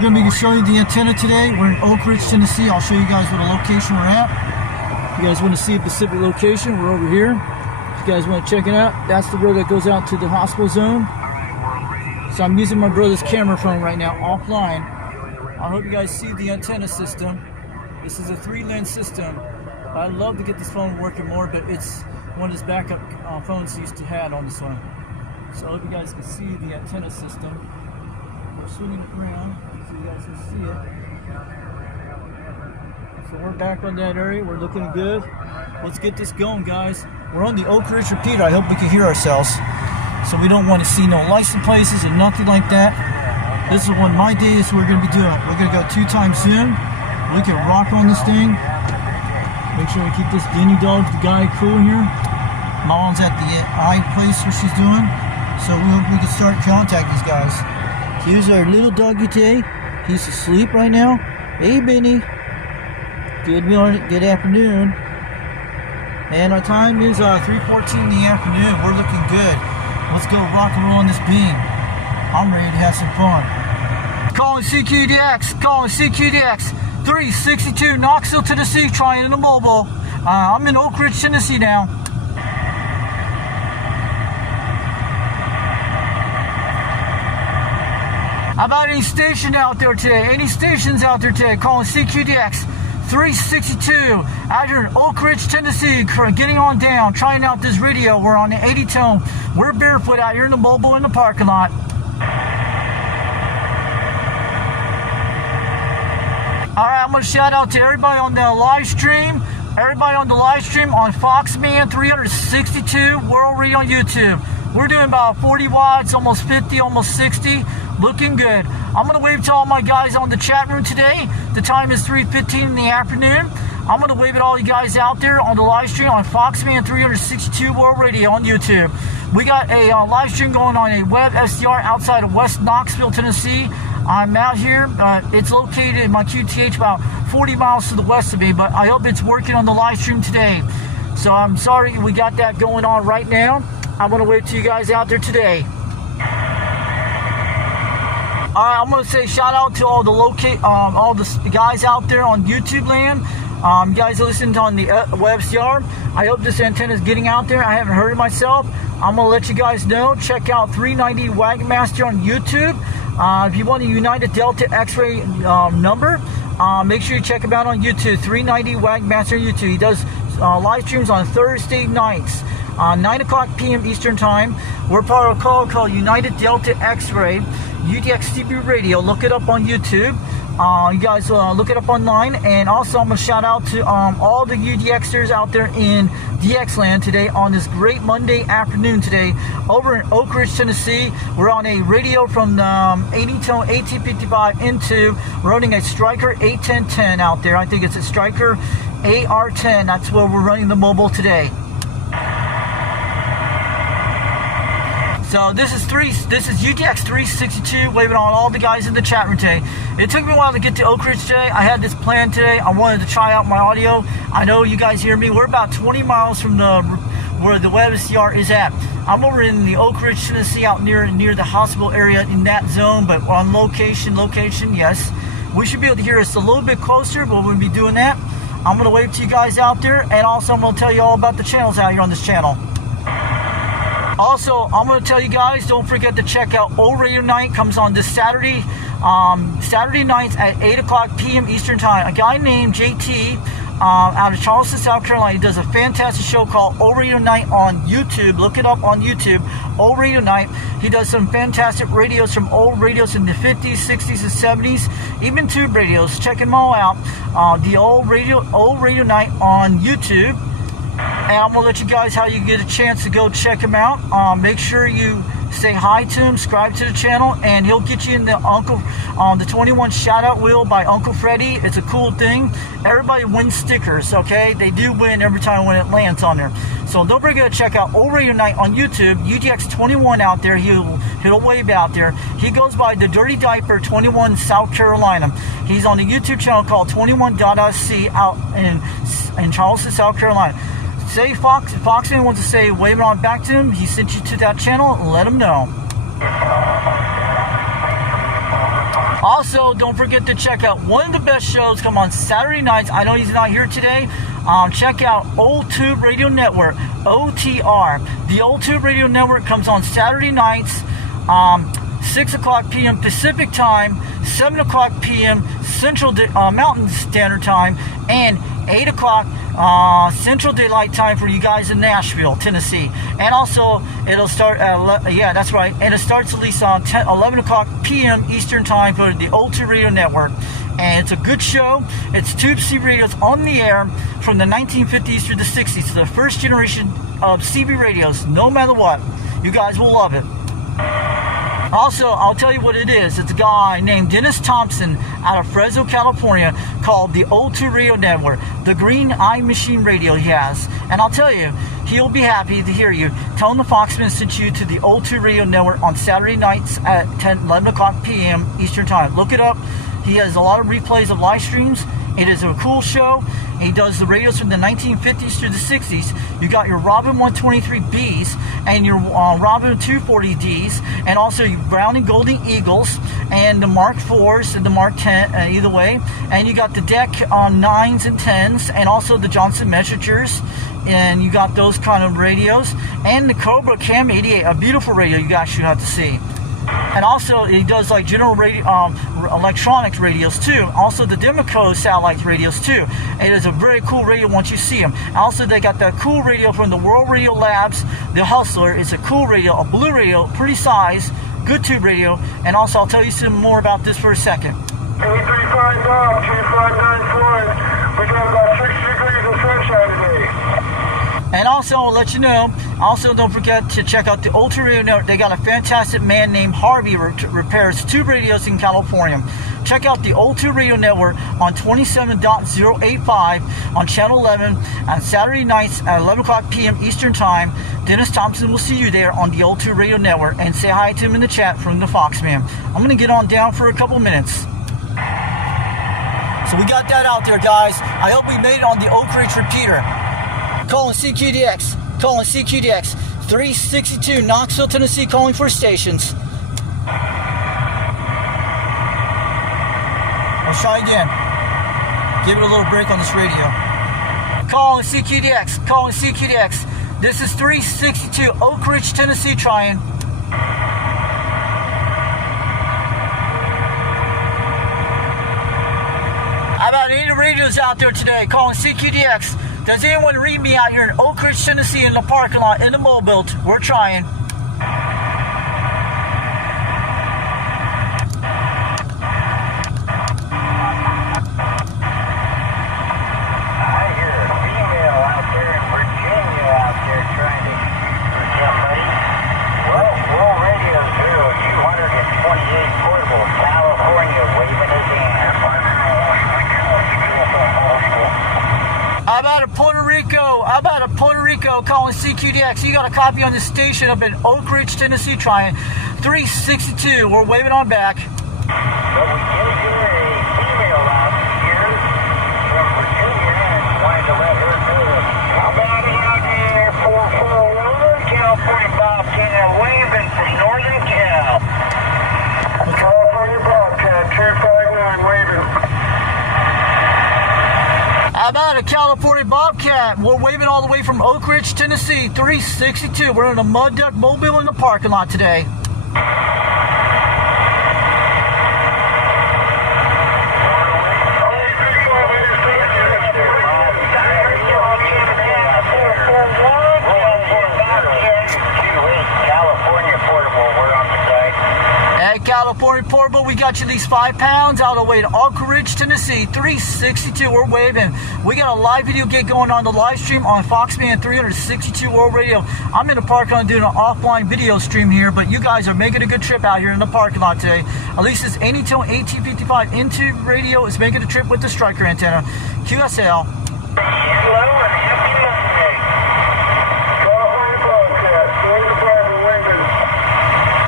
we're going to be showing you the antenna today. We're in Oak Ridge, Tennessee. I'll show you guys what location we're at. If you guys want to see a specific location, we're over here. If you guys want to check it out, that's the road that goes out to the hospital zone. So I'm using my brother's camera phone right now, offline. I hope you guys see the antenna system. This is a 3-lens system. I'd love to get this phone working more, but it's one of his backup phones he used to have on this one. So I hope you guys can see the antenna system. We're swinging it around so you guys can see it. So we're back on that area. We're looking good. Let's get this going, guys. We're on the Oak Ridge repeater. I hope we can hear ourselves. So we don't want to see no license places or nothing like that. This is one of my days we're going to be doing. We're going to go 2x zoom. We can rock on this thing. Make sure we keep this Denny dog, the guy, cool here. Mom's at the eye place where she's doing. So we hope we can start contact these guys. Here's our little doggy today. He's asleep right now. Hey, Benny. Good morning, good afternoon. And our time is 3:14 in the afternoon. We're looking good. Let's go rock and roll on this beam. I'm ready to have some fun. Calling CQDX. Calling CQDX. 362 Knoxville, Tennessee. Trying in a mobile. I'm in Oak Ridge, Tennessee now. How about any station out there today? Any stations out there today? Calling CQDX 362 out here in Oak Ridge, Tennessee. Getting on down, trying out this radio. We're on the 80 tone. We're barefoot out here in the mobile in the parking lot. Alright, I'm going to shout out to everybody on the live stream. Everybody on the live stream on Foxman 362 World Radio on YouTube. We're doing about 40 watts, almost 50, almost 60. Looking good. I'm going to wave to all my guys on the chat room today. The time is 3:15 in the afternoon. I'm going to wave at all you guys out there on the live stream on Foxman 362 World Radio on YouTube. We got a live stream going on a web SDR outside of West Knoxville, Tennessee. I'm out here. It's located in my QTH about 40 miles to the west of me, but I hope it's working on the live stream today. So I'm sorry we got that going on right now. I'm going to wait till you guys out there today. Alright, I'm going to say shout out to all the guys out there on YouTube land. You guys are listening on the WebCR. I hope this antenna is getting out there. I haven't heard it myself. I'm going to let you guys know. Check out 390 Wagmaster on YouTube. If you want a United Delta X-ray number, make sure you check him out on YouTube. 390 Wagmaster on YouTube. He does live streams on Thursday nights. 9 o'clock p.m. Eastern Time. We're part of a call called United Delta X-ray, UDX362 Radio. Look it up on YouTube. You guys look it up online. And also I'm going to shout out to all the UDXers out there in DX land today on this great Monday afternoon today over in Oak Ridge, Tennessee. We're on a radio from 80-tone AT55 into, we're running a Striker 81010 out there. I think it's a Striker AR10. That's where we're running the mobile today. So this is UDX362 waving on all the guys in the chat room today. It took me a while to get to Oak Ridge today. I had this plan today. I wanted to try out my audio. I know you guys hear me. We're about 20 miles from where the WebCR is at. I'm over in the Oak Ridge, Tennessee, out near the hospital area in that zone, but on location, yes. We should be able to hear us a little bit closer, but we'll be doing that. I'm going to wave to you guys out there, and also I'm going to tell you all about the channels out here on this channel. Also, I'm going to tell you guys, don't forget to check out Old Radio Night. Comes on this Saturday, Saturday nights at 8 o'clock p.m. Eastern Time. A guy named JT out of Charleston, South Carolina, does a fantastic show called Old Radio Night on YouTube. Look it up on YouTube, Old Radio Night. He does some fantastic radios from old radios in the 50s, 60s, and 70s, even tube radios. Check them all out. The Old Radio Night on YouTube. And I'm going to let you guys how you get a chance to go check him out. Make sure you say hi to him, subscribe to the channel, and he'll get you in the 21 shout out wheel by Uncle Freddy. It's a cool thing. Everybody wins stickers, okay? They do win every time when it lands on there. So don't forget to check out Old Radio Night on YouTube. UDX21 out there. He'll wave out there. He goes by the Dirty Diaper 21 South Carolina. He's on the YouTube channel called 21.sc out in Charleston, South Carolina. Say Foxman wants to say, wave it on back to him. He sent you to that channel. Let him know. Also, don't forget to check out one of the best shows come on Saturday nights. I know he's not here today. Check out Old Tube Radio Network, OTR. The Old Tube Radio Network comes on Saturday nights, 6 o'clock p.m. Pacific Time, 7 o'clock p.m. Central Mountain Standard Time, and 8 o'clock Central Daylight Time for you guys in Nashville, Tennessee. And also, it'll start at, yeah, that's right, and it starts at least on 11 o'clock p.m. Eastern Time for the Old Tube Radio Network. And it's a good show. It's Tube CB radios on the air from the 1950s through the 60s. So the first generation of CB radios, no matter what. You guys will love it. Also, I'll tell you what it is. It's a guy named Dennis Thompson out of Fresno, California, called the Old Tube Radio Network, the Green Eye Machine radio he has. And I'll tell you, he'll be happy to hear you. Tell him the Foxman sent you to the Old Tube Radio Network on Saturday nights at 11 o'clock p.m. Eastern Time. Look it up. He has a lot of replays of live streams. It is a cool show. He does the radios from the 1950s through the 60s. You got your Robin 123Bs and your Robin 240Ds, and also your Brown and Golden Eagles, and the Mark 4s and the Mark 10, either way. And you got the Deck 9s and 10s, and also the Johnson Messengers. And you got those kind of radios. And the Cobra Cam 88, a beautiful radio you guys should have to see. And also, he does like general radio, electronics radios too. Also, the Demico satellite radios too. It is a very cool radio once you see them. Also, they got that cool radio from the World Radio Labs, the Hustler. It's a cool radio, a blue radio, pretty size, good tube radio. And also, I'll tell you some more about this for a second. 835 Bob, 2594. We got about 6 degrees of sunshine today. And also, I'll let you know, also don't forget to check out the Old Tube Radio Network. They got a fantastic man named Harvey repairs tube radios in California. Check out the Old Tube Radio Network on 27.085 on Channel 11 on Saturday nights at 11 o'clock p.m. Eastern Time. Dennis Thompson will see you there on the Old Tube Radio Network. And say hi to him in the chat from the Foxman. I'm going to get on down for a couple minutes. So we got that out there, guys. I hope we made it on the Oak Ridge repeater. Calling CQDX, 362, Knoxville, Tennessee, calling for stations. Let's try again. Give it a little break on this radio. Calling CQDX. This is 362, Oak Ridge, Tennessee, trying. How about any radios out there today? Calling CQDX. Does anyone read me out here in Oak Ridge, Tennessee in the parking lot in the mobile? We're trying. I hear a female out there in Virginia out there trying to for somebody. Well, World Radio 228 portable, California, waving his hand. How about a Puerto Rico calling CQDX? You got a copy on the station up in Oak Ridge, Tennessee, trying 362. We're waving on back. But we did hear a female out here from Virginia and wanted to let her know. How about out here, 441, California Bobcat, waving from Northern Cal. California Bobcat, 251, waving. How about a California Bobcat? We're waving all the way from Oak Ridge, Tennessee, 362. We're in a mud duck mobile in the parking lot today. California Portable, we got you these 5 pounds all the way to Oak Ridge, Tennessee, 362. We're waving. We got a live video gig going on the live stream on Foxman 362 World Radio. I'm in the parking lot doing an offline video stream here, but you guys are making a good trip out here in the parking lot today. At least it's 80 1855 into radio is making a trip with the striker antenna. QSL.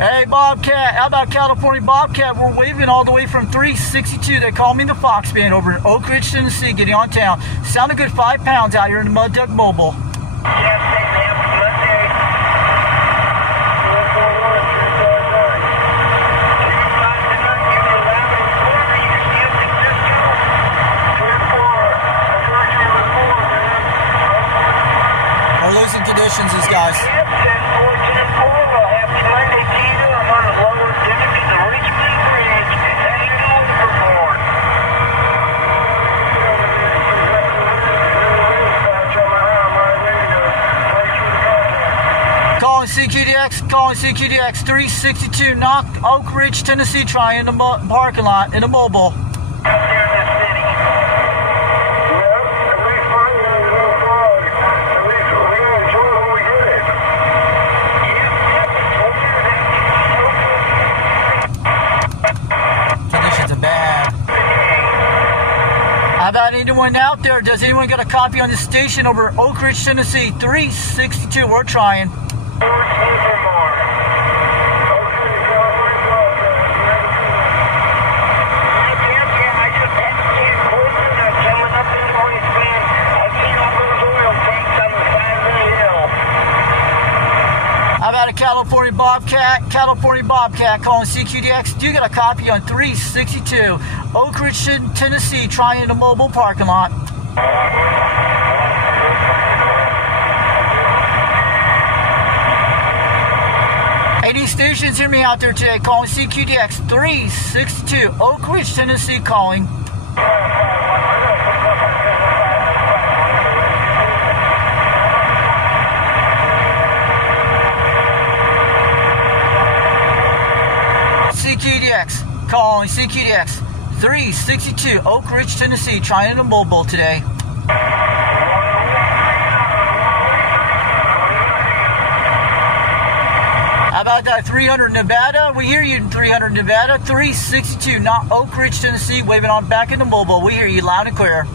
Hey, Bobcat. How about California Bobcat? We're waving all the way from 362. They call me the Fox Band over in Oak Ridge, Tennessee, getting on town. Sounded good 5 pounds out here in the Mud Duck Mobile. CQDX, calling CQDX 362, knock Oak Ridge, Tennessee, try in the parking lot in a mobile. Conditions are bad. How about anyone out there? Does anyone got a copy on the station over Oak Ridge, Tennessee? 362. We're trying. How about a California Bobcat? California Bobcat calling CQDX. Do you got a copy on 362 Oak Ridge, Tennessee? Trying the mobile parking lot. Any stations hear me out there today? Calling CQDX 362 Oak Ridge, Tennessee. Calling. CQDX, calling CQDX 362 Oak Ridge, Tennessee, trying the mobile today. How about that 300 Nevada? We hear you in 300 Nevada, 362, not Oak Ridge, Tennessee, waving on back in the mobile. We hear you loud and clear.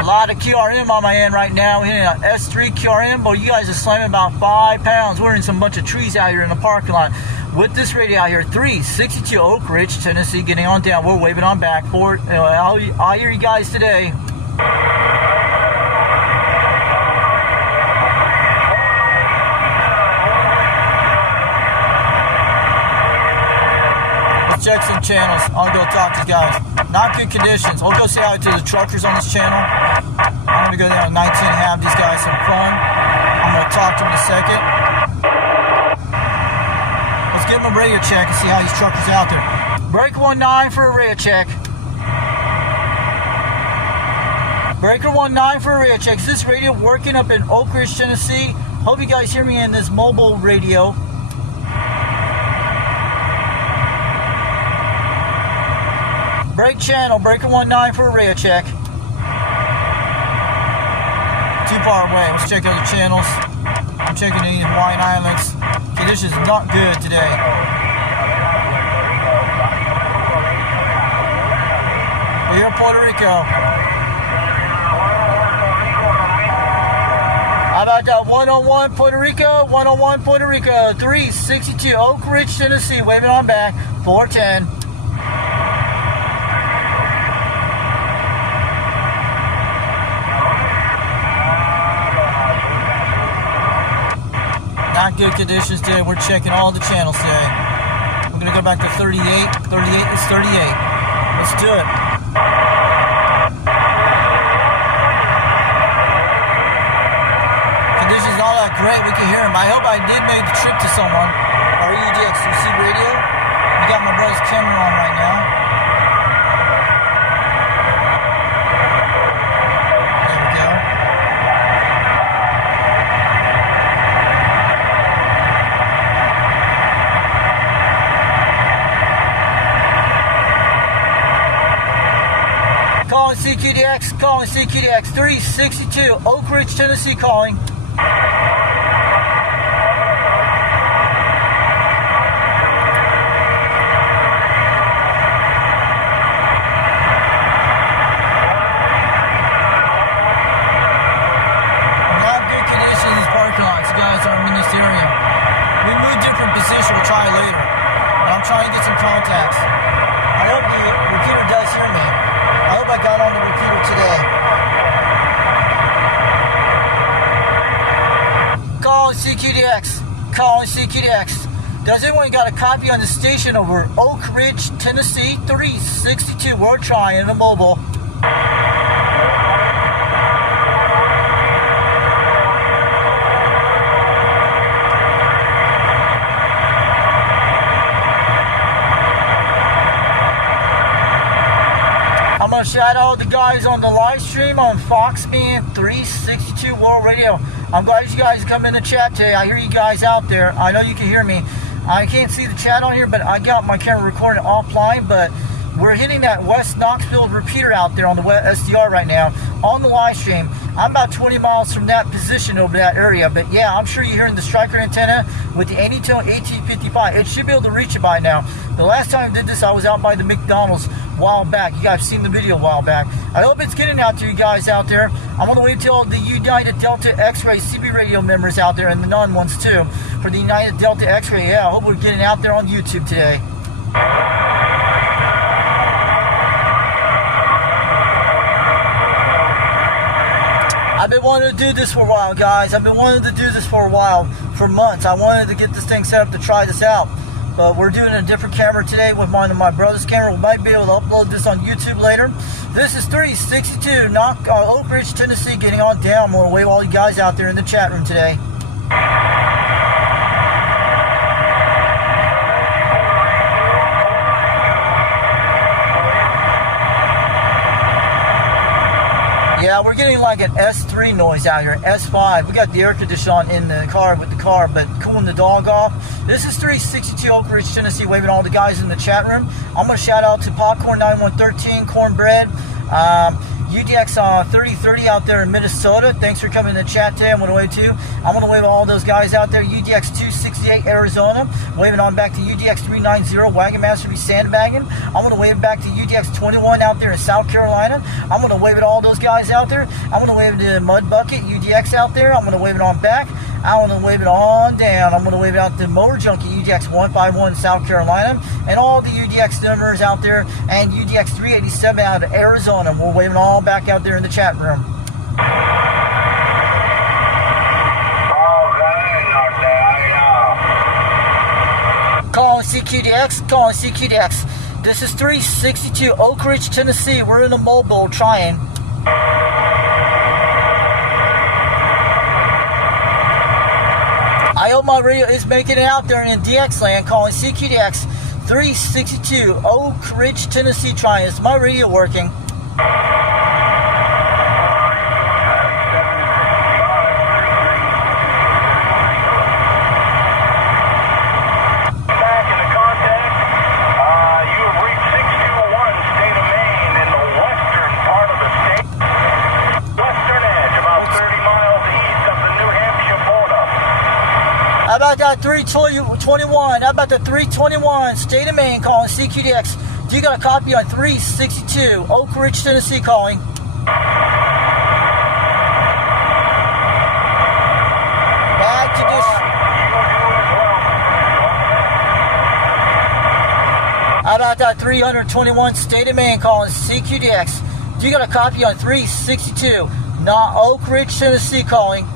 A lot of QRM on my end right now, hitting an S3 QRM, but you guys are slamming about 5 pounds. We're in some bunch of trees out here in the parking lot with this radio out here, 362 Oak Ridge, Tennessee, getting on down. We're waving on back for it. I'll hear you guys today. Let's check some channels. I'll go talk to you guys. Not good conditions. I'll go say hi to the truckers on this channel. I'm going to go down to 19 and have these guys some fun. I'm going to talk to them in a second. Let's give them a radio check and see how these truckers out there. Breaker 19 for a radio check. Breaker 19 for a radio check. Is this radio working up in Oak Ridge, Tennessee? Hope you guys hear me in this mobile radio. Break channel, Breaker 19 for a radio check. Too far away. Let's check other channels. I'm checking the Hawaiian Islands. Conditions not good today. We're here in Puerto Rico. How about that 101 Puerto Rico? 101 Puerto Rico. 362 Oak Ridge, Tennessee. Waving on back. 410. Not good conditions today. We're checking all the channels today. I'm going to go back to 38. 38 is 38. Let's do it. Conditions not that great. We can hear them. I hope I did make the trip to someone. Our UDX362 radio. We got my brother's camera on right now. There we go. Calling CQDX, calling CQDX 362 Oak Ridge, Tennessee, calling. Not good conditions in these parking lots, guys, are in this area. We moved different position, we'll try later. But I'm trying to get some contacts. I hope the repeater does hear me. I hope I got on the repeater today. Calling CQDX. Calling CQDX. Does anyone got a copy on the station over Oak Ridge, Tennessee? 362. We're trying a mobile. shout out the guys on the live stream on Foxman 362 World Radio. I'm glad you guys come in the chat today. I hear you guys out there. I know you can hear me. I can't see the chat on here, but I got my camera recording offline. But we're hitting that West Knoxville repeater out there on the SDR right now on the live stream. I'm about 20 miles from that position over that area. But yeah, I'm sure you're hearing the striker antenna with the Anytone AT55. It should be able to reach it by now. The last time I did this, I was out by the McDonald's a while back. You guys seen the video a while back. I hope it's getting out to you guys out there. I'm going to wait until the United Delta X-Ray CB radio members out there and the non-ones too for the United Delta X-Ray. Yeah, I hope we're getting out there on YouTube today. I've been wanting to do this for a while, guys. I've been wanting to do this for a while, for months. I wanted to get this thing set up to try this out. But we're doing a different camera today with one of my brother's camera. We might be able to upload this on YouTube later. This is 362 Oak Ridge, Tennessee, getting on down. I'm going to wave all you guys out there in the chat room today. Yeah, we're getting like an S3 noise out here, S5. We got the air conditioner on in the car with the car, but cooling the dog off. This is 362 Oak Ridge, Tennessee, waving all the guys in the chat room. I'm going to shout out to Popcorn 9113, Cornbread, UDX 3030 out there in Minnesota. Thanks for coming in the chat today. I'm going to wave too. I'm going to wave all those guys out there. UDX362 Arizona. Waving on back to UDX390 Wagon Master be sandbagging. I'm going to wave back to UDX21 out there in South Carolina. I'm going to wave at all those guys out there. I'm going to wave to Mud Bucket UDX out there. I'm going to wave it on back. I'm going to wave it on down. I'm going to wave it out to Motor Junkie UDX151 South Carolina and all the UDX numbers out there and UDX387 out of Arizona. We're waving all back out there in the chat room. Calling CQDX, calling CQDX. This is 362 Oak Ridge, Tennessee. We're in a mobile trying. I hope my radio is making it out there in DX land. Calling CQDX 362 Oak Ridge, Tennessee. Trying. Is my radio working? How about that 321? How about the 321? State of Maine calling CQDX. Do you got a copy on 362 Oak Ridge, Tennessee calling? Back to this. How about that 321? State of Maine calling CQDX. Do you got a copy on 362? Not Oak Ridge, Tennessee calling.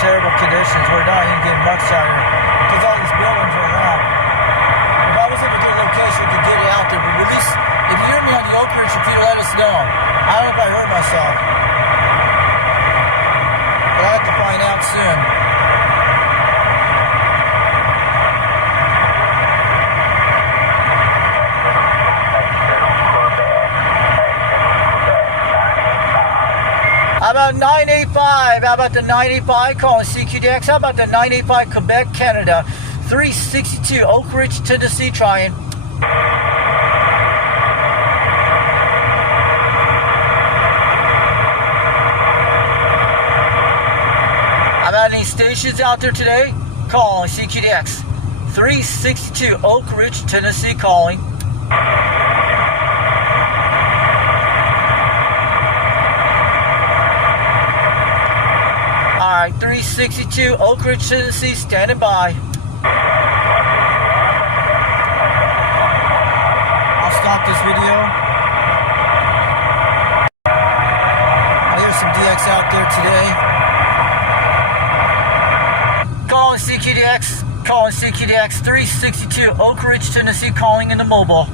Terrible conditions. We're not even getting much out here because all these buildings are around. If I was in a good location, I could get it out there. But at least, if you hear me on the Oak Ridge repeater, let us know. I don't know if I heard myself. But I'll have to find out soon. How about 985? How about the 985 calling CQDX? How about the 985 Quebec, Canada? 362 Oak Ridge, Tennessee trying. How about any stations out there today? Calling CQDX. 362 Oak Ridge, Tennessee calling. Alright, 362 Oak Ridge, Tennessee, standing by. I'll stop this video. I hear some DX out there today. Calling CQDX, calling CQDX, 362 Oak Ridge, Tennessee, calling in the mobile.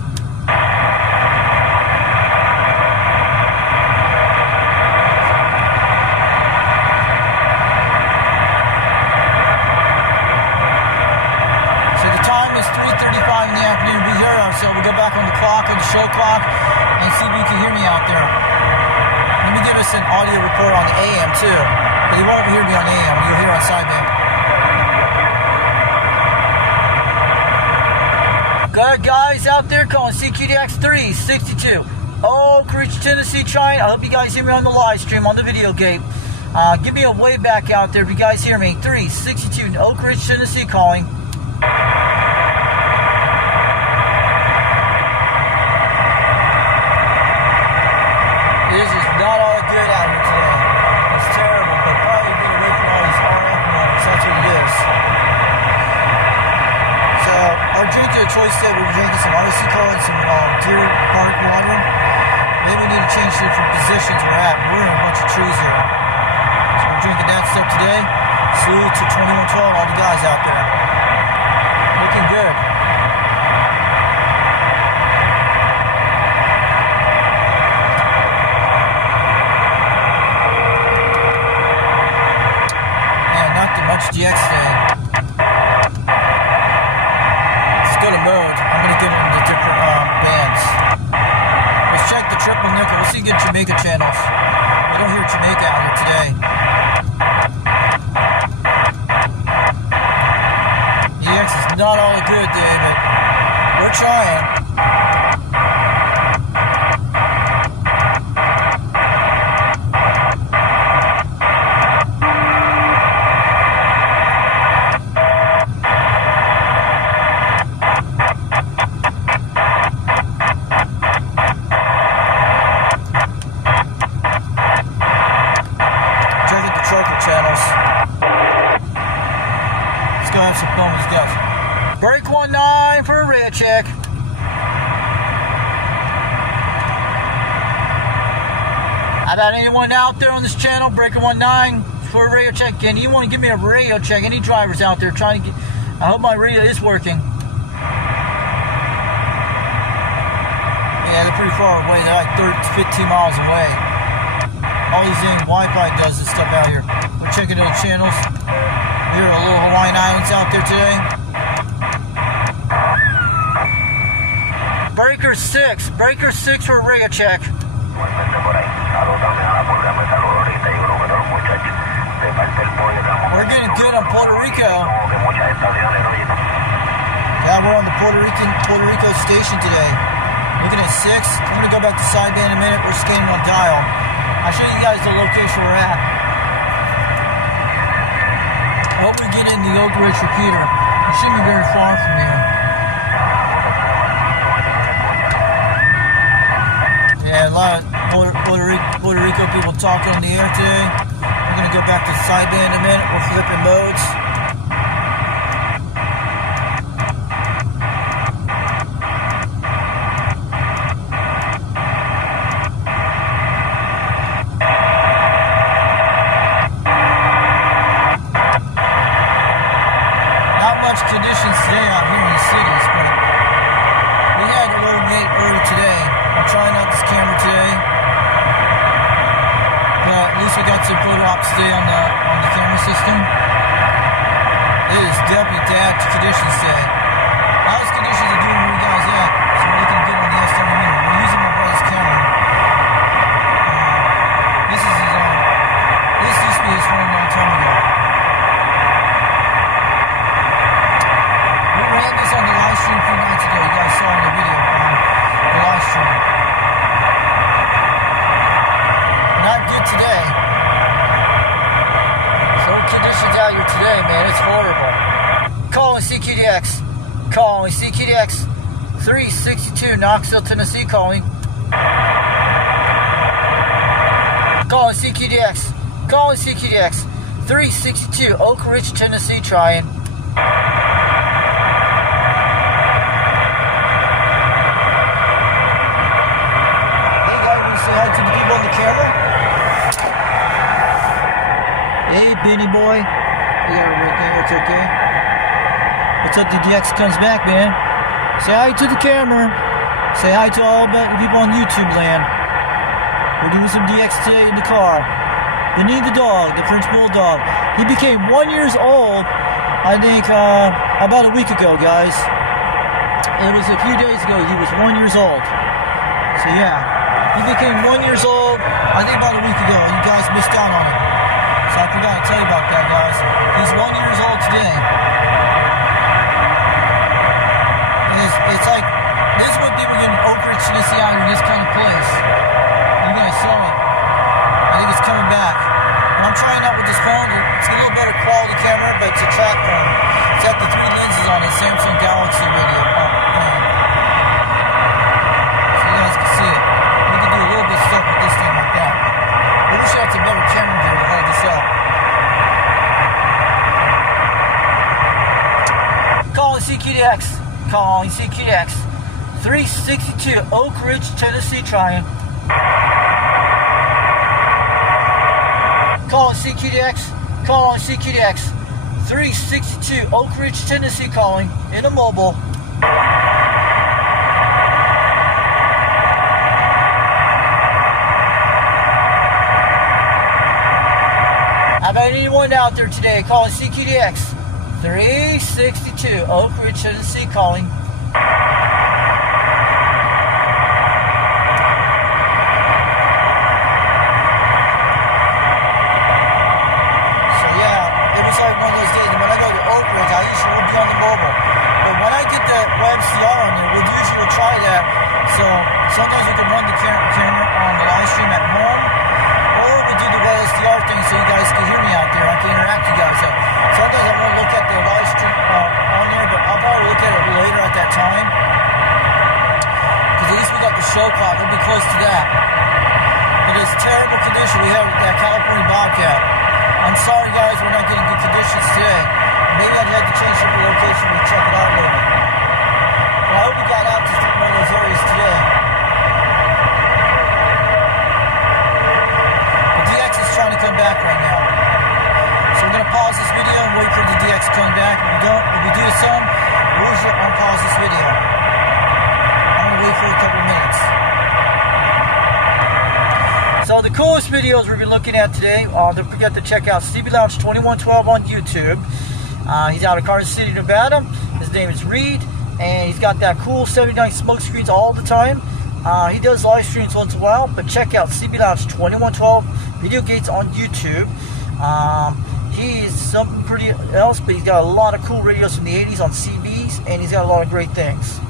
show clock and see if you can hear me out there. Let me give us an audio report on the AM too. But you won't hear me on AM, you'll hear on sideband. Good guys out there calling CQDX362. Oak Ridge, Tennessee trying. I hope you guys hear me on the live stream, on the video gate. Give me a wave back out there if you guys hear me. 362 Oak Ridge, Tennessee calling. This is not all good out here today. It's terrible, but probably get away from all these RF motors. That's what it is. So, our drink of choice today, we're drinking some RC Cola and some Deer Park water. Maybe we need to change different positions we're at. We're in a bunch of trees here. So we're drinking that stuff today. Salute to 2112, all the guys out there. Looking good. Man, not too much DX today. Let's go to mode. I'm going to get into different bands. Let's check the triple nickel. Let's see good Jamaica channels. I don't hear Jamaica out here today. DX is not all good today, but we're trying. Have some fun with these guys. Break 19 for a radio check. How about anyone out there on this channel? Breaker 19 for a radio check. Again, you want to give me a radio check? Any drivers out there trying to get? I hope my radio is working. Yeah, they're pretty far away. They're like 15 miles away. All these things, Wi-Fi does this stuff out here. We're checking those channels. Here are little Hawaiian Islands out there today. Breaker 6 for a radio check. We're getting good on Puerto Rico. Yeah, we're on the Puerto Rico station today. Looking at 6. I'm going to go back to sideband in a minute. We're scanning on dial. I'll show you guys the location we're at. I hope we get in the Oak Ridge repeater. It shouldn't be very far from here. Yeah, a lot of Puerto Rico people talking on the air today. We're going to go back to sideband in a minute. We're flipping modes. Conditions today out here in the cities, but we had a load gate early today. I'm trying out this camera today, but at least we got some photo ops today on the camera system. It is definitely bad conditions today. How's conditions are doing where you guys at? So we can get on the S30 meter. We're using my brother's camera. This is his own. This used to be his phone a long time ago. We ran this on the live stream a few nights ago. You guys saw in the video on the live stream. Not good today. So conditions out here today, man, it's horrible. Calling CQDX. Calling CQDX 362 Knoxville, Tennessee calling. Calling CQDX. Calling CQDX 362 Oak Ridge, Tennessee trying. Say hi to the people on the camera. Hey, Benny boy. You got it right there. It's okay. What's up? The DX comes back, man. Say hi to the camera. Say hi to all the people on YouTube land. We're doing some DX today in the car. Benny the dog, the French Bulldog. He became 1 year old, I think, about a week ago, guys. It was a few days ago. He was 1 year old. So yeah, he became 1 year old, I think about a week ago. You guys missed out on it. So I forgot to tell you about that, guys. He's 1 year old today. It's like, this is what people get in Oak Ridge, Tennessee out here in this kind of place. You guys saw it. I think it's coming back. And I'm trying out with this phone. It's a little better quality camera, but it's a track phone. It's got the 3 lenses on it, Samsung Galaxy radio phone. So you guys can see it. We can do a little bit of stuff with this thing like that. I wish I had some better camera gear to hold this up. Calling CQDX. Calling CQDX. 362 Oak Ridge, Tennessee, trying. Calling CQDX. Calling CQDX. 362 Oak Ridge, Tennessee, calling in a mobile. How about anyone out there today calling CQDX? 362 Oak Ridge, Tennessee, calling. Like one of those days, when I go to Oak Ridge, I usually will be on the mobile. But when I get the YMCR on there, we'll usually try that. So sometimes we can run the camera on the live stream at home, or we do the YSDR thing so you guys can hear me out there. I can interact with you guys. So sometimes I won't look at the live stream on there, but I'll probably look at it later at that time. Because at least we got the show clock. We'll be close to that. But it's terrible condition we have with that California Bobcat. I'm sorry guys, we're not getting good conditions today. Maybe I'd have to change up the location and check it out later. But I hope we got out to one of those areas today. The DX is trying to come back right now. So we're going to pause this video and wait for the DX to come back. If we do some, we'll usually unpause this video. I'm going to wait for a couple minutes. So the coolest videos we've been looking at today, don't forget to check out Stevie Lounge 2112 on YouTube. He's out of Carson City, Nevada. His name is Reed, and he's got that cool 79 smoke screens all the time. He does live streams once in a while, but check out Stevie Lounge 2112 Video Gates on YouTube. He's something pretty else, but he's got a lot of cool radios from the 80s on CBs, and he's got a lot of great things.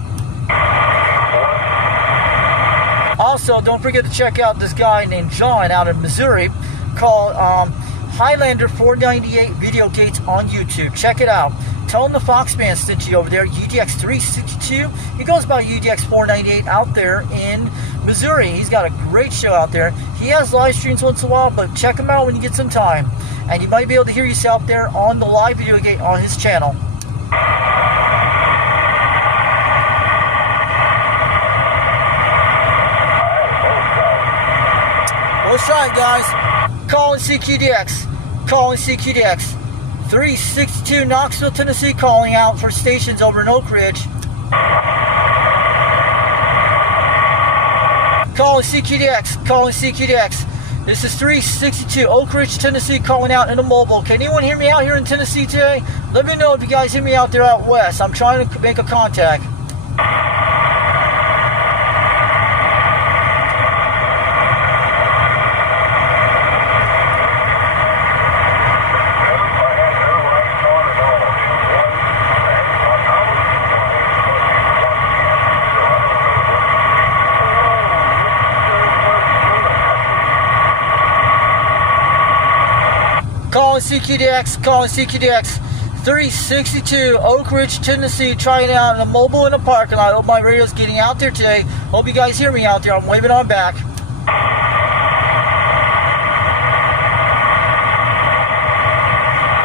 Also, don't forget to check out this guy named John out of Missouri called Highlander 498 Video Gates on YouTube. Check it out. Tell him the Foxman sent you over there, UDX362. He goes by UDX 498 out there in Missouri. He's got a great show out there. He has live streams once in a while, but check him out when you get some time. And you might be able to hear yourself out there on the live video gate on his channel. Let's try it, guys. Calling CQDX. Calling CQDX. 362 Knoxville, Tennessee, calling out for stations over in Oak Ridge. Calling CQDX. Calling CQDX. This is 362 Oak Ridge, Tennessee, calling out in a mobile. Can anyone hear me out here in Tennessee today? Let me know if you guys hear me out there out west. I'm trying to make a contact. Calling CQDX, calling CQDX, 362 Oak Ridge, Tennessee, trying out in a mobile in a parking lot. I hope my radio's getting out there today. Hope you guys hear me out there. I'm waving on back.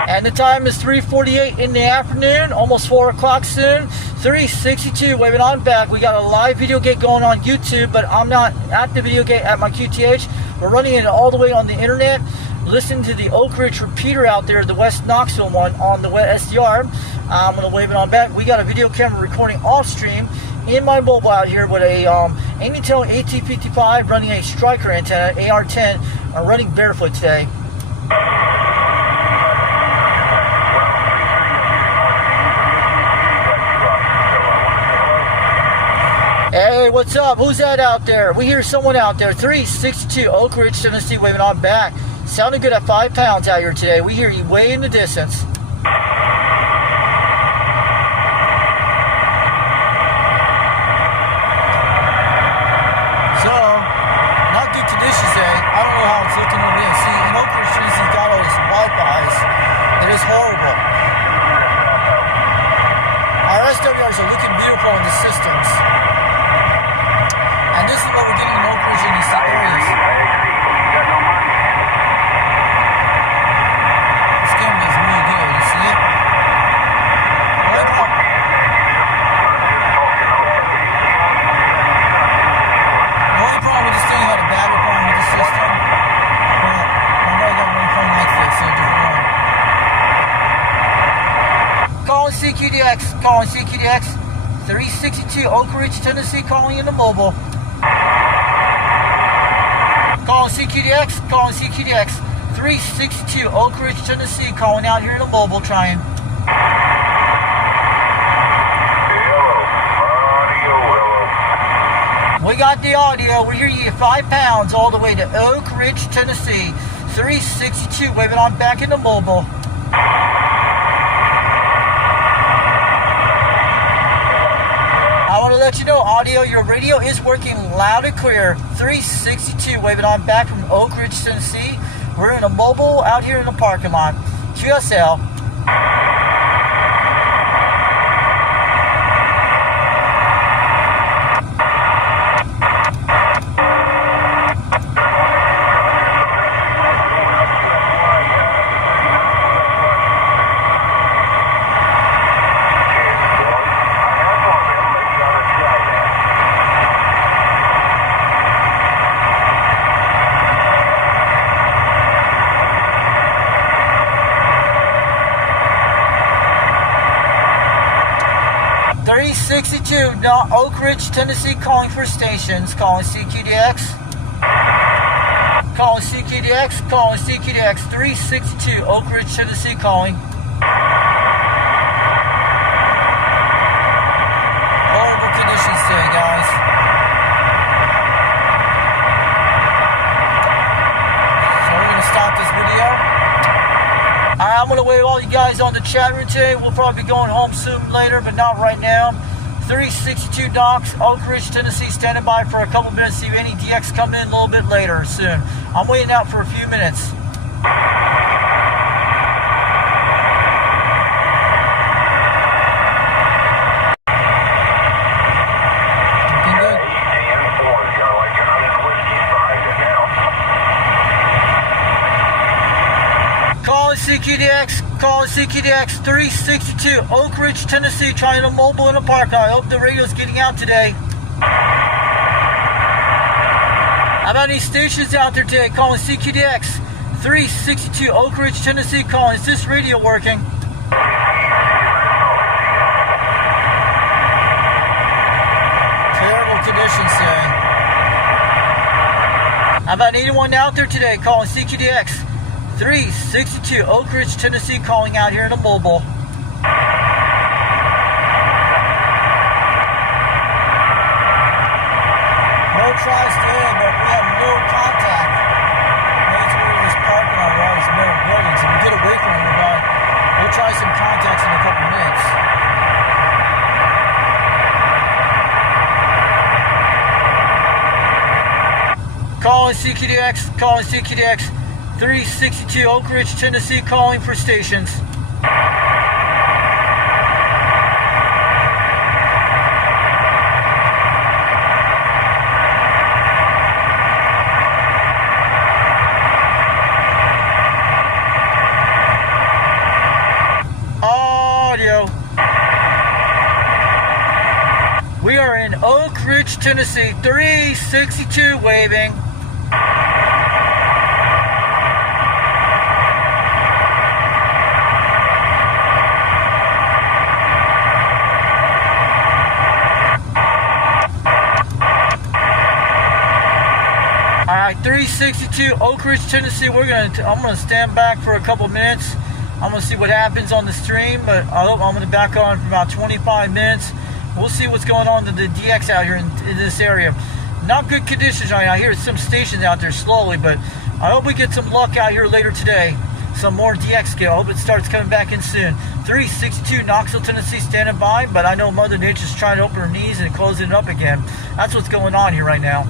And the time is 3:48 in the afternoon, almost 4 o'clock soon. 362, waving on back. We got a live video gate going on YouTube, but I'm not at the video gate at my QTH. We're running it all the way on the internet. Listen to the Oak Ridge repeater out there, the West Knoxville one on the SDR. I'm going to wave it on back. We got a video camera recording off stream in my mobile out here with a Anytel AT55 running a striker antenna, AR10, running barefoot today. Hey, what's up? Who's that out there? We hear someone out there. 362 Oak Ridge, Tennessee, waving on back. Sounded good at 5 pounds out here today. We hear you way in the distance. So, not good conditions today. I don't know how it's looking over there. See, in Oak Ridge, Tennessee's got all these white eyes. It is horrible. Our SWRs are looking beautiful in the systems. And this is what we're getting in Oak Ridge in these areas. This camera is really good, you see it? The only problem with this thing had a battery problem with the system. But my brother got one phone like this, so just one. Calling CQDX, calling CQDX. 362 Oak Ridge, Tennessee, calling in the mobile. Calling CQDX, calling CQDX. 362 Oak Ridge, Tennessee, calling out here in the mobile, trying. Hello. We got the audio. We hear you at 5 pounds all the way to Oak Ridge, Tennessee. 362, waving on back in the mobile. I want to let you know, audio, your radio is working loud and clear. 362, waving on back from Oak Ridge, Tennessee. We're in a mobile out here in the parking lot. QSL. Oak Ridge, Tennessee, calling for stations. Calling CQDX. Calling CQDX. Calling CQDX. 362 Oak Ridge, Tennessee, calling. Horrible conditions today, guys. So we're going to stop this video. Alright, I'm going to wave all you guys on the chat room today. We'll probably be going home soon later, but not right now. 362 Docks, Oak Ridge, Tennessee, standing by for a couple minutes. See if any DX come in a little bit later soon. I'm waiting out for a few minutes. Looking good. Calling CQDX. Calling CQDX 362 Oak Ridge, Tennessee, trying to mobile in a park. I hope the radio's getting out today. How about any stations out there today? Calling CQDX 362 Oak Ridge, Tennessee, calling. Is this radio working? Terrible conditions today. How about anyone out there today? Calling CQDX 362 Oak Ridge, Tennessee, calling out here in a mobile. No tries today, but we have no contact. That's where we're just parking on all these metal buildings, and we get away from them. We'll try some contacts in a couple minutes. Calling CQDX, calling CQDX. 362 Oak Ridge, Tennessee, calling for stations. Audio. We are in Oak Ridge, Tennessee, 362 waving. Alright, 362 Oak Ridge, Tennessee. I'm gonna stand back for a couple minutes. I'm gonna see what happens on the stream, but I'm gonna back on for about 25 minutes. We'll see what's going on to the DX out here in this area. Not good conditions right now. I hear some stations out there slowly, but I hope we get some luck out here later today. Some more DX scale. I hope it starts coming back in soon. 362 Knoxville, Tennessee, standing by, but I know Mother Nature's trying to open her knees and closing it up again. That's what's going on here right now.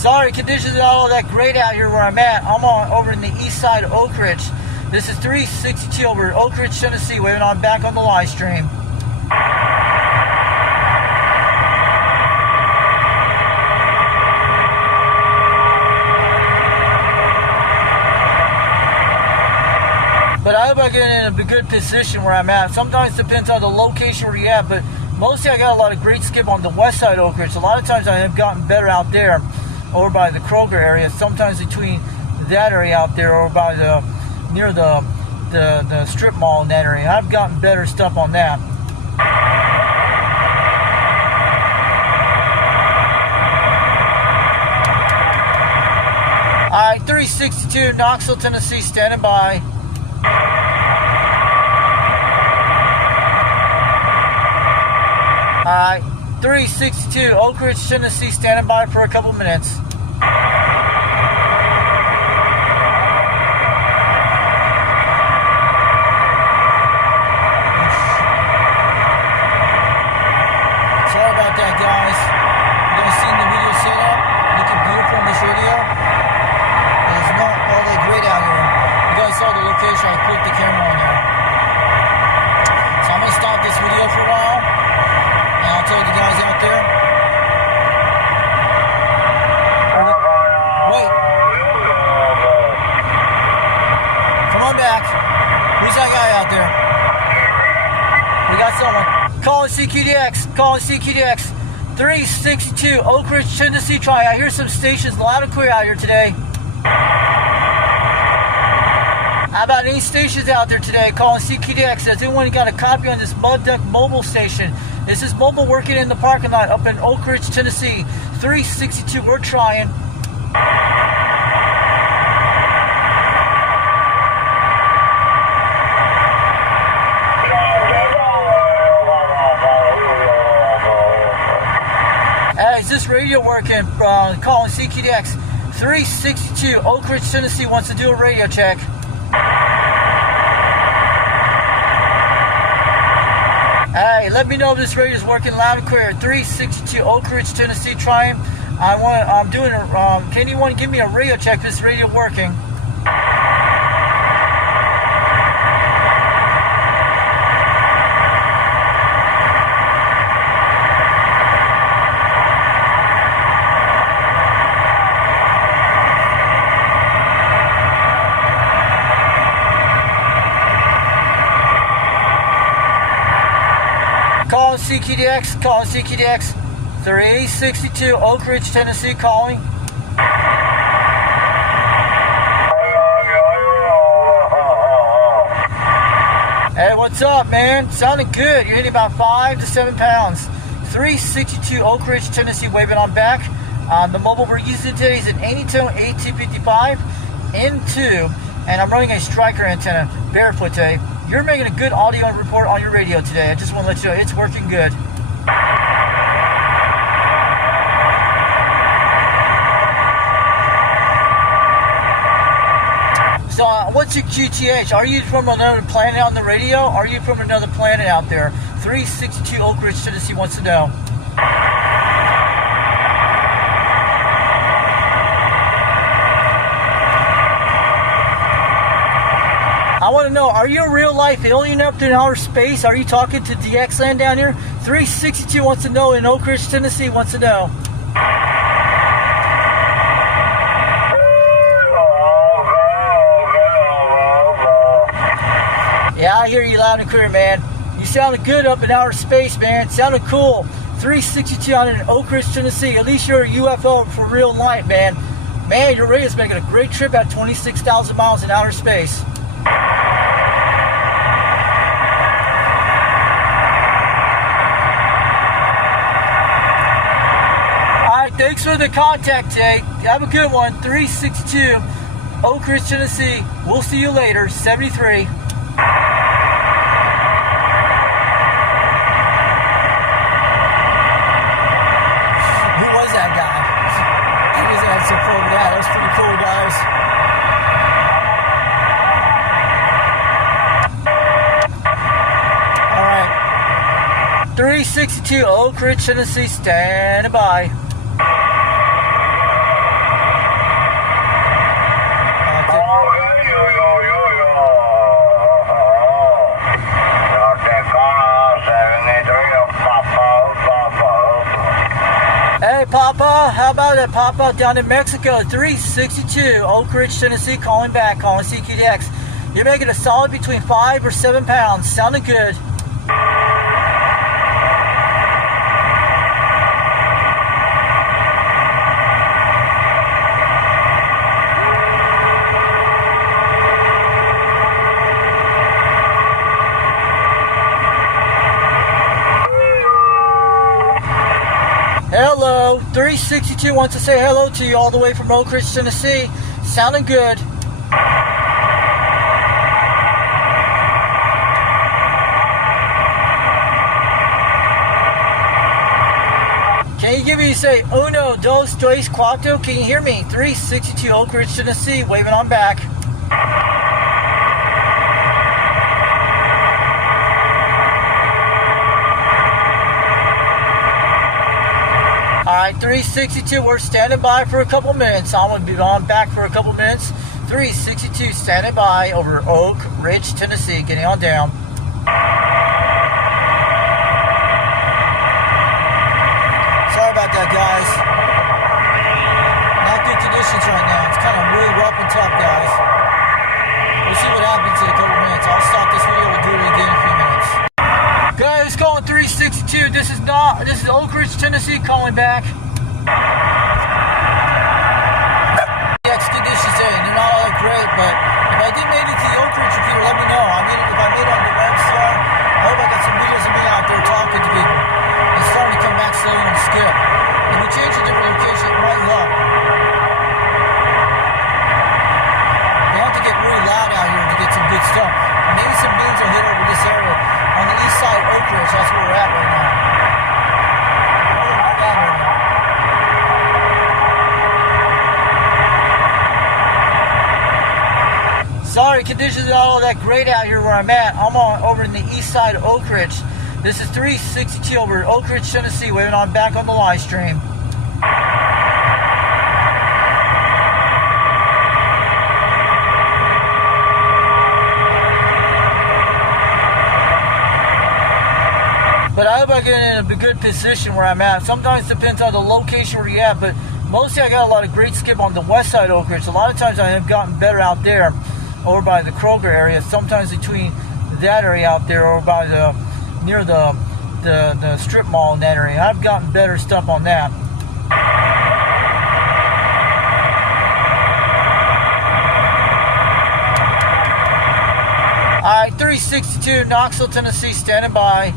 Sorry, conditions are not all that great out here where I'm at. I'm over in the east side of Oak Ridge. This is 362 over Oak Ridge, Tennessee, waving on back on the live stream. But I hope I get in a good position where I'm at. Sometimes it depends on the location where you're at, but mostly I got a lot of great skip on the west side of Oak Ridge. A lot of times I have gotten better out there, over by the Kroger area. Sometimes between that area out there, or by the near the strip mall in that area. I've gotten better stuff on that. All right, 362 Knoxville, Tennessee, standing by. All right, 362 Oak Ridge, Tennessee, standing by for a couple minutes. Sorry about that, guys. You guys seen the video setup? Looking beautiful on this radio. It's not all that great out here. You guys saw the location. I put the camera on there. So I'm going to stop this video for a while. And I'll tell you guys out there. Wait. Come on back. Who's that guy out there? We got someone. Call CQDX. Call CQDX. 362 Oak Ridge, Tennessee. Try. I hear some stations loud and clear out here today. How about any stations out there today calling CQDX? Has anyone got a copy on this Mud Duck mobile station? This is mobile working in the parking lot up in Oak Ridge, Tennessee. 362, we're trying. Hey, is this radio working? Calling CQDX. 362 Oak Ridge, Tennessee wants to do a radio check. Hey, let me know if this radio is working loud and clear. 362 Oak Ridge, Tennessee, trying. Can anyone give me a radio check if this radio working? Calling CQDX, calling CQDX. 362 Oak Ridge, Tennessee, calling. Hey, what's up, man? Sounding good. You're hitting about 5 to 7 pounds. 362 Oak Ridge, Tennessee, waving on back. The mobile we're using today is an 80-tone 8255 N2, and I'm running a striker antenna, barefoot today. You're making a good audio report on your radio today. I just want to let you know it's working good. So, what's your QTH? Are you from another planet on the radio? Or are you from another planet out there? 362 Oak Ridge, Tennessee wants to know. I want to to know, are you a real life alien up in outer space? Are you talking to DX Land down here? 362 wants to know in Oak Ridge, Tennessee wants to know. Yeah, I hear you loud and clear, man. You sounded good up in outer space, man. Sounded cool. 362 out in Oak Ridge, Tennessee. At least you're a UFO for real life, man. Man, your radio's making a great trip at 26,000 miles in outer space. Alright, thanks for the contact, Jay. Have a good one. 362 Oak Ridge, Tennessee. We'll see you later. 73. Some fun with that. That was pretty cool, guys. Alright. 362 Oak Ridge, Tennessee, standing by. Hey, Papa, how about it, Papa? Down in Mexico, 362 Oak Ridge, Tennessee, calling back, calling CQDX. You're making a solid between 5 or 7 pounds. Sounding good. Hello, 362 wants to say hello to you all the way from Oak Ridge, Tennessee. Sounding good. Can you give me, say, uno, dos, tres, cuatro? Can you hear me? 362 Oak Ridge, Tennessee, waving on back. Alright, 362, we're standing by for a couple minutes. I'm going to be on back for a couple minutes. 362, standing by over Oak Ridge, Tennessee. Getting on down. Sorry about that, guys. Not good conditions right now. It's kind of really rough and tough, guys. We'll see what happens in a couple minutes. I'll stop this video. We'll do it again in a few minutes. Guys, calling 362. This is Oak Ridge, Tennessee, calling back. DX conditions, they're not all that great, but if I did make it to the Oak Ridge repeater, let me know. If I made it on the website, I hope I got some videos of me out there talking to people. It's starting to come back slowly on the skip. If we change a different location, it might help. They have to get really loud out here to get some good stuff. Maybe some beans will hit over this area. On the east side of Oak Ridge, that's where we're at right now. Sorry, conditions are not all that great out here where I'm at. I'm over in the east side of Oak Ridge. This is 362 over Oak Ridge, Tennessee, waving on back on the live stream. But I hope I get in a good position where I'm at. Sometimes it depends on the location where you're at, but mostly I got a lot of great skip on the west side of Oak Ridge. A lot of times I have gotten better out there, over by the Kroger area. Sometimes between that area out there, or by near the strip mall in that area, I've gotten better stuff on that. Alright, 362 Knoxville, Tennessee, standing by.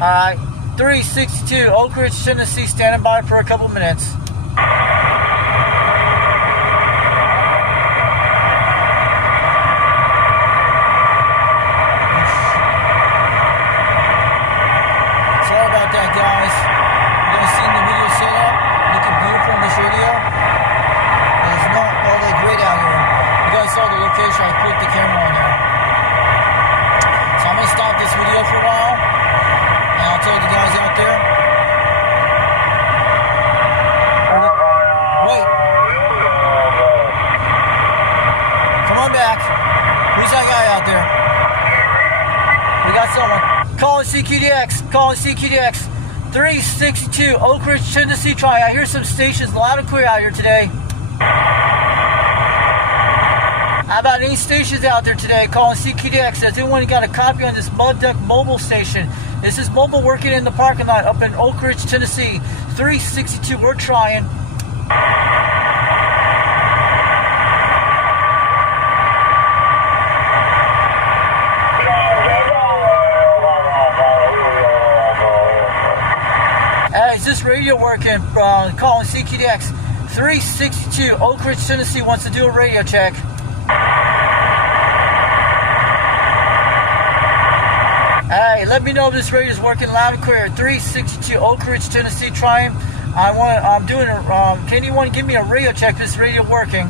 Alright, 362 Oak Ridge, Tennessee, standing by for a couple minutes. Sorry about that, guys. You guys seen the video set up? Looking beautiful in this video. It's not all that great out here. You guys saw the location I put the camera on there. So I'm going to stop this video for a while. And I'll tell the guys out there. CQDX, calling CQDX 362, Oak Ridge, Tennessee. Try. I hear some stations loud and clear out here today. How about any stations out there today calling CQDX? Has anyone got a copy on this Mud Duck mobile station? This is mobile working in the parking lot up in Oak Ridge, Tennessee. 362, we're trying. Hey, is this radio working? Calling CQDX 362, Oak Ridge, Tennessee wants to do a radio check. Hey, let me know if this radio is working loud and clear. 362 Oak Ridge, Tennessee, trying. I'm doing a. Can anyone give me a radio check? This radio working?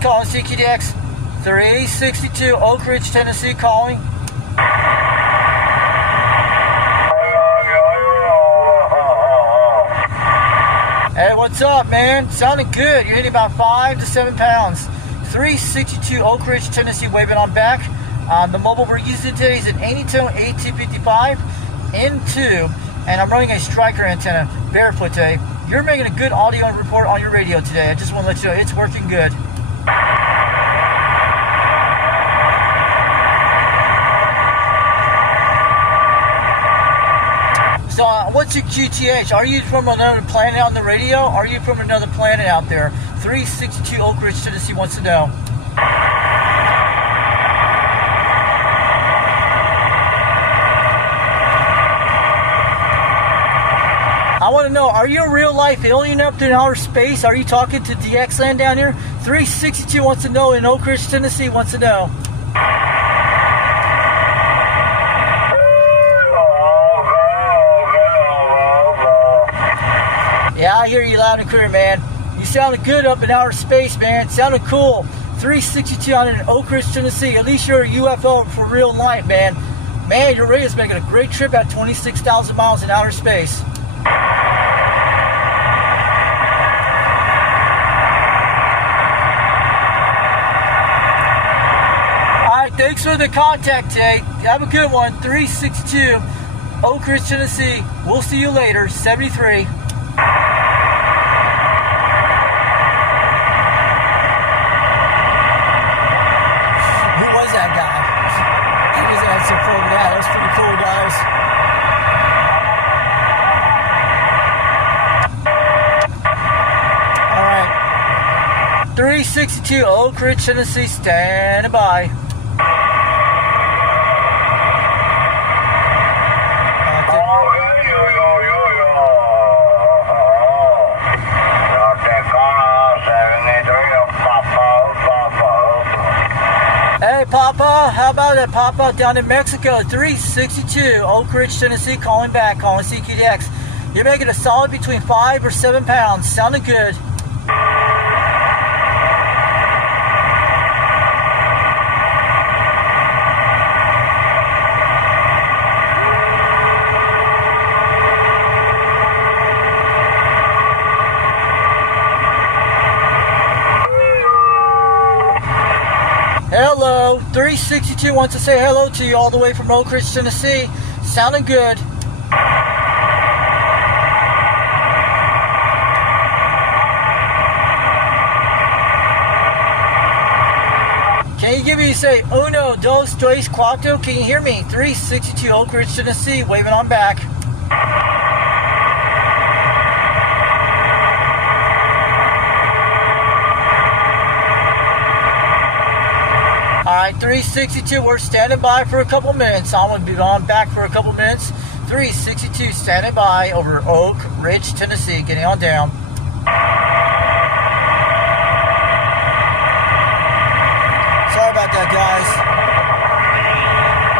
Calling CQDX, 362 Oak Ridge, Tennessee, calling. Hey, what's up, man? Sounding good. You're hitting about 5 to 7 pounds. 362 Oak Ridge, Tennessee, waving on back. The mobile we're using today is an 80-tone AT55 N2, and I'm running a striker antenna, barefoot today. You're making a good audio report on your radio today. I just want to let you know it's working good. So, what's your QTH? Are you from another planet on the radio? Or are you from another planet out there? 362 Oak Ridge, Tennessee wants to know. I want to know, are you a real life alien up there in outer space? Are you talking to DX Land down here? 362 wants to know in Oak Ridge, Tennessee wants to know. Yeah, I hear you loud and clear, man. You sounded good up in outer space, man. Sounded cool. 362 out in Oak Ridge, Tennessee. At least you're a UFO for real life, man. Man, your radio's making a great trip at 26,000 miles in outer space. Thanks for the contact today. Have a good one. 362 Oak Ridge, Tennessee. We'll see you later. 73. Who was that guy? He was at some cool guy. That was pretty cool, guys. All right. 362 Oak Ridge, Tennessee. Standing by. Hey, Papa, how about that Papa down in Mexico? 362 Oak Ridge, Tennessee, calling back, calling CQDX. You're making a solid between 5 or 7 pounds. Sounding good. Hello, 362 wants to say hello to you all the way from Oak Ridge, Tennessee. Sounding good. Can you give me, say, uno, dos, tres, cuatro? Can you hear me? 362 Oak Ridge, Tennessee, waving on back. Alright, 362, we're standing by for a couple minutes. I'm going to be on back for a couple minutes. 362, standing by over Oak Ridge, Tennessee, getting on down. Sorry about that, guys.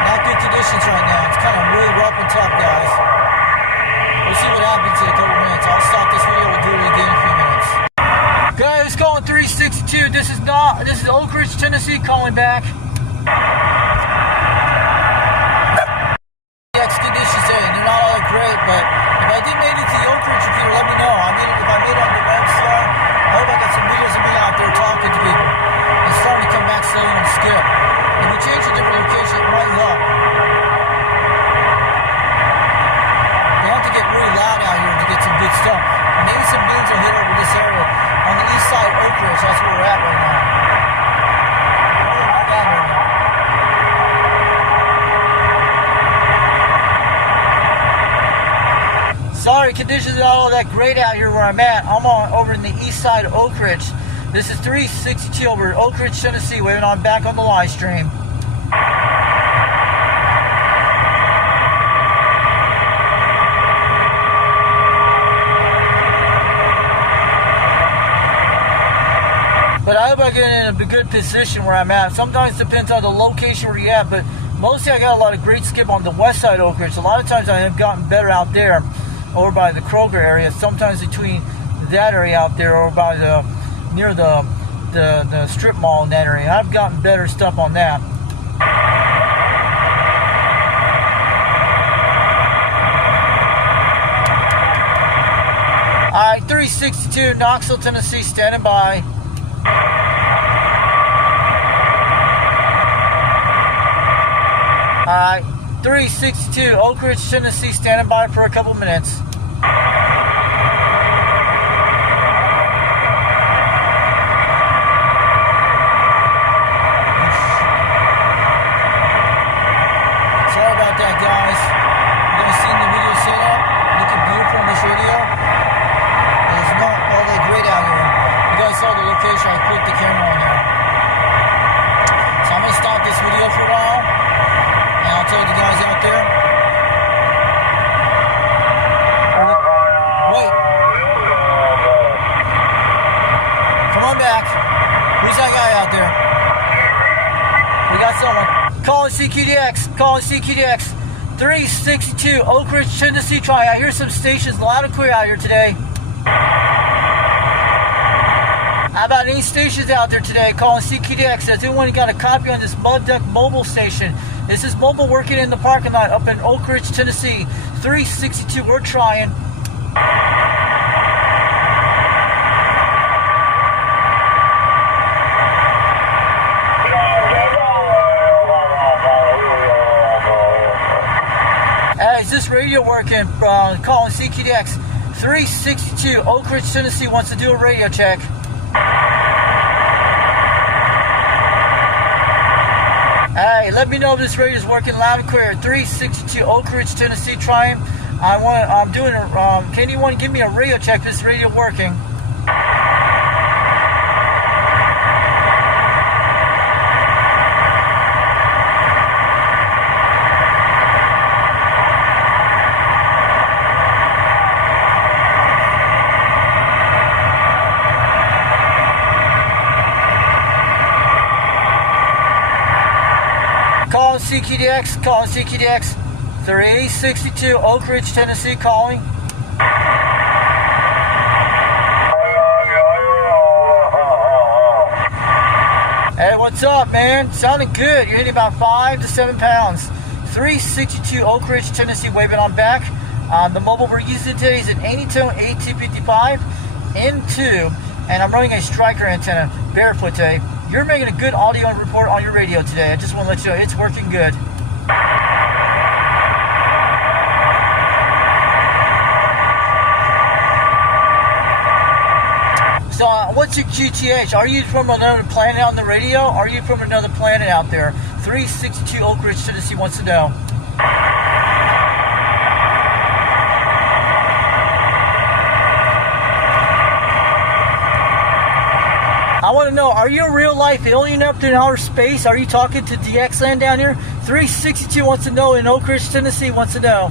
Not good conditions right now. It's kind of really rough and tough, guys. We'll see what happens in a couple minutes. I'll stop this video. We'll do it again in a few minutes. Guys, calling 362. This is Oak Ridge, Tennessee, calling back. Conditions today. They're not all that great, but if I did make it to the Oak Ridge repeater, let me know. I mean, if I made it on the website, I hope I got some videos of me out there talking to people. It's starting to come back slowly on the skip. If we change a different location, it might help. We have to get really loud out here to get some good stuff. Maybe some beans will hit over this area. On the east side of Oak Ridge, that's where we're at right now. Sorry, conditions are not all that great out here where I'm at. I'm over in the east side of Oak Ridge. This is 362 over at Oak Ridge, Tennessee, waving on back on the live stream. But I hope I get in a good position where I'm at. Sometimes it depends on the location where you're at, but mostly I got a lot of great skip on the west side of Oak Ridge. A lot of times I have gotten better out there over by the Kroger area, sometimes between that area out there or by the near the strip mall in that area. I've gotten better stuff on that. Alright, 362 Knoxville, Tennessee, standing by. Alright, 362 Oak Ridge, Tennessee, standing by for a couple minutes. Sorry about that, guys. You guys seen the video set up? Looking beautiful on this radio. It's not all that great out here. You guys saw the location. I put the camera on there. So I'm going to stop this video for a while. And I'll tell the guys out there. Wait. Come on back. Who's that guy out there? We got someone. Calling CQDX. Calling CQDX. 362 Oak Ridge, Tennessee. I hear some stations loud and clear out here today. How about any stations out there today calling CQDX? Has anyone got a copy on this Mud Duck mobile station? This is mobile working in the parking lot up in Oak Ridge, Tennessee. 362, we're trying. Hey, is this radio working? Calling CQDX. 362 Oak Ridge, Tennessee wants to do a radio check. Hey, let me know if this radio is working loud and clear. 362 Oak Ridge, Tennessee, trying. I'm doing a, can anyone give me a radio check? This radio working? Calling CQDX, calling CQDX, 362 Oak Ridge, Tennessee, calling. Hey, what's up, man? Sounding good. You're hitting about 5 to 7 pounds. 362 Oak Ridge, Tennessee, waving on back. The mobile we're using today is an 80-tone 8255 N2, and I'm running a striker antenna, barefoot today. You're making a good audio report on your radio today. I just want to let you know it's working good. So, what's your GTH? Are you from another planet on the radio? Or are you from another planet out there? 362 Oak Ridge, Tennessee wants to know. I want to know, are you a real life alien up there in outer space? Are you talking to DX Land down here? 362 wants to know in Oak Ridge, Tennessee wants to know.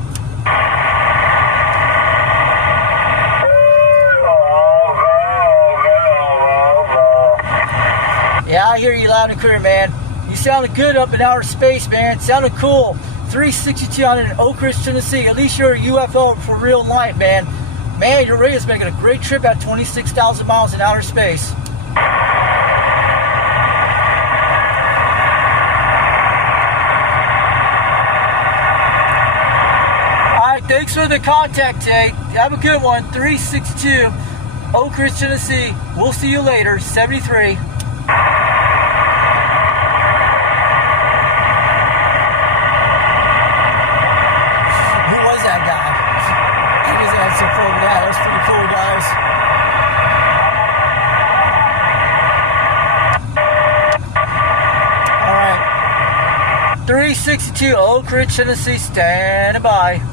Yeah, I hear you loud and clear, man. You sounded good up in outer space, man. It sounded cool. 362 out in Oak Ridge, Tennessee. At least you're a UFO for real life, man. Man, your radio's making a great trip at 26,000 miles in outer space. Thanks for the contact, Jay. Have a good one. 362 Oak Ridge, Tennessee. We'll see you later. 73. Who was that guy? He just had some fun with that. That was pretty cool, guys. All right. 362 Oak Ridge, Tennessee. Standing by.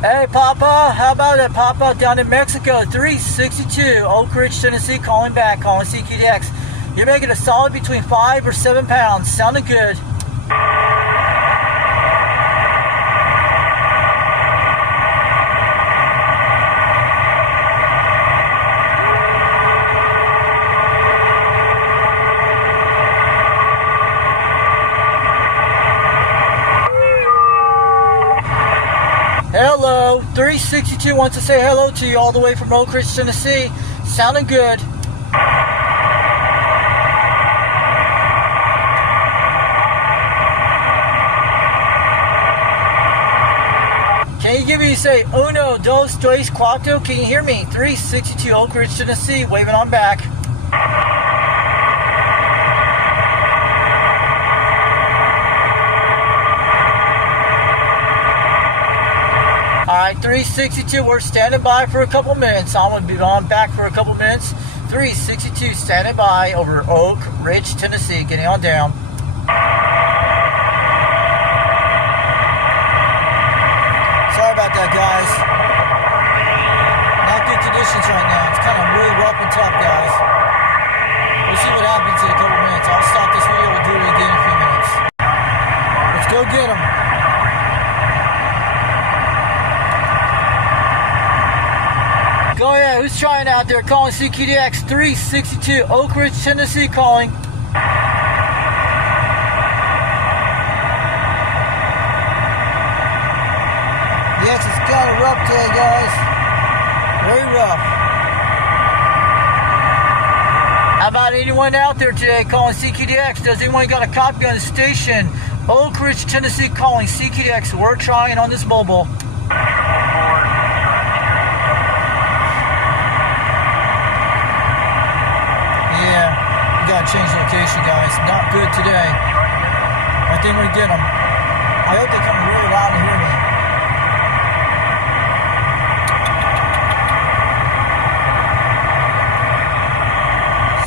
Hey, Papa, how about it, Papa? Down in Mexico, 362 Oak Ridge, Tennessee, calling back, calling CQDX. You're making a solid between 5 or 7 pounds. Sounding good. Hello, 362 wants to say hello to you all the way from Oak Ridge, Tennessee. Sounding good. Can you give me, say, uno, dos, tres, cuatro? Can you hear me? 362 Oak Ridge, Tennessee, waving on back. Alright, 362, we're standing by for a couple minutes. I'm going to be on back for a couple minutes. 362, standing by over Oak Ridge, Tennessee, getting on down. Sorry about that, guys. Not good conditions right now. It's kind of really rough and tough, guys. We'll see what happens in a couple minutes. I'll stop this video. We'll do it again in a few minutes. Let's go get them. Go ahead, who's trying out there? Calling CQDX 362 Oak Ridge, Tennessee, calling. Yes, it's kind of rough today, guys. Very rough. How about anyone out there today calling CQDX? Does anyone got a copy on the station? Oak Ridge, Tennessee, calling CQDX. We're trying on this mobile. Change location, guys. Not good today. I think we're gonna get them. I hope they come really loud to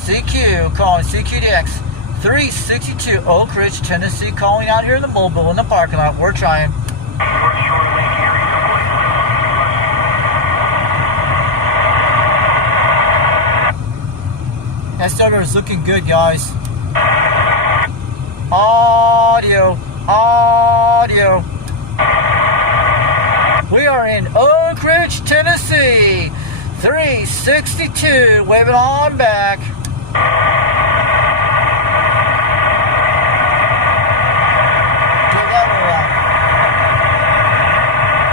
hear me. CQ, calling CQDX 362 Oak Ridge, Tennessee, calling out here in the mobile in the parking lot. We're trying. That starter is looking good, guys. Audio. We are in Oak Ridge, Tennessee. 362, waving on back.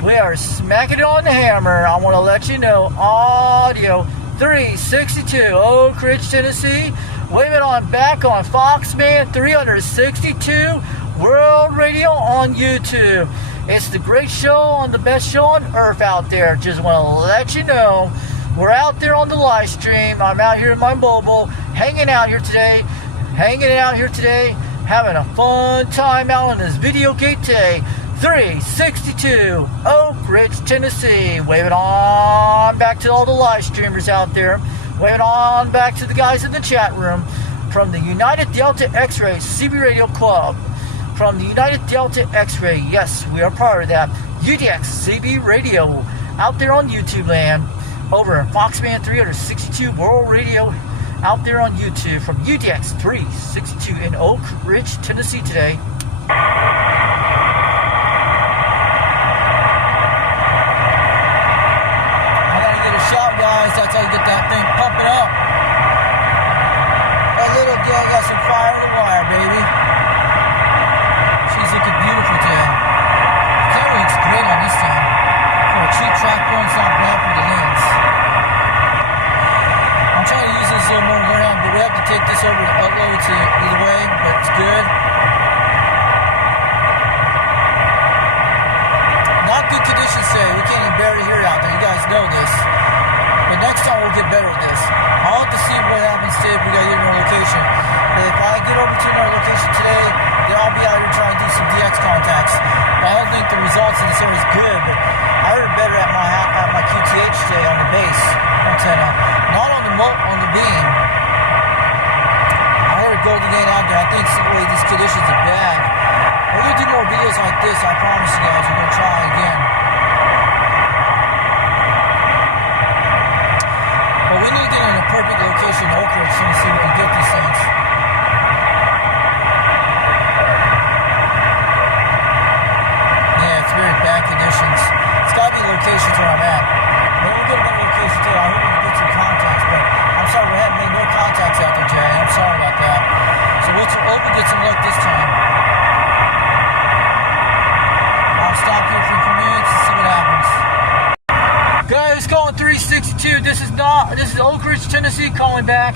We are smacking it on the hammer. I want to let you know, audio. 362 Oak Ridge, Tennessee, waving on back on Foxman 362 World Radio on YouTube. It's the great show on the best show on earth out there. Just want to let you know we're out there on the live stream. I'm out here in my mobile, hanging out here today, having a fun time out on this video gate today. 362 Oak Ridge, Tennessee. Waving on back to all the live streamers out there. Waving on back to the guys in the chat room from the United Delta X-Ray CB Radio Club. From the United Delta X-Ray, yes, we are part of that. UDX CB Radio out there on YouTube land. Over Foxman 362 World Radio out there on YouTube from UDX 362 in Oak Ridge, Tennessee today. That's how you get that thing pumping up. That little girl got some fire in the wire, baby. She's looking beautiful today. The camera looks great on this time. For a cheap track going like this, I promise you guys, we're going to try again. But we need to get in a perfect location in Oak Ridge, Tennessee, we can get these things. Yeah, it's very bad conditions. It's got to be locations where I'm at. But we'll get another location too. I hope we can get some contacts, but I'm sorry, we haven't made no contacts out there, Jay. I'm sorry about that. So we'll hope we get some luck this time. I'll stop here for a few minutes and see what happens. Guys, calling 362. This is Oak Ridge, Tennessee, calling back.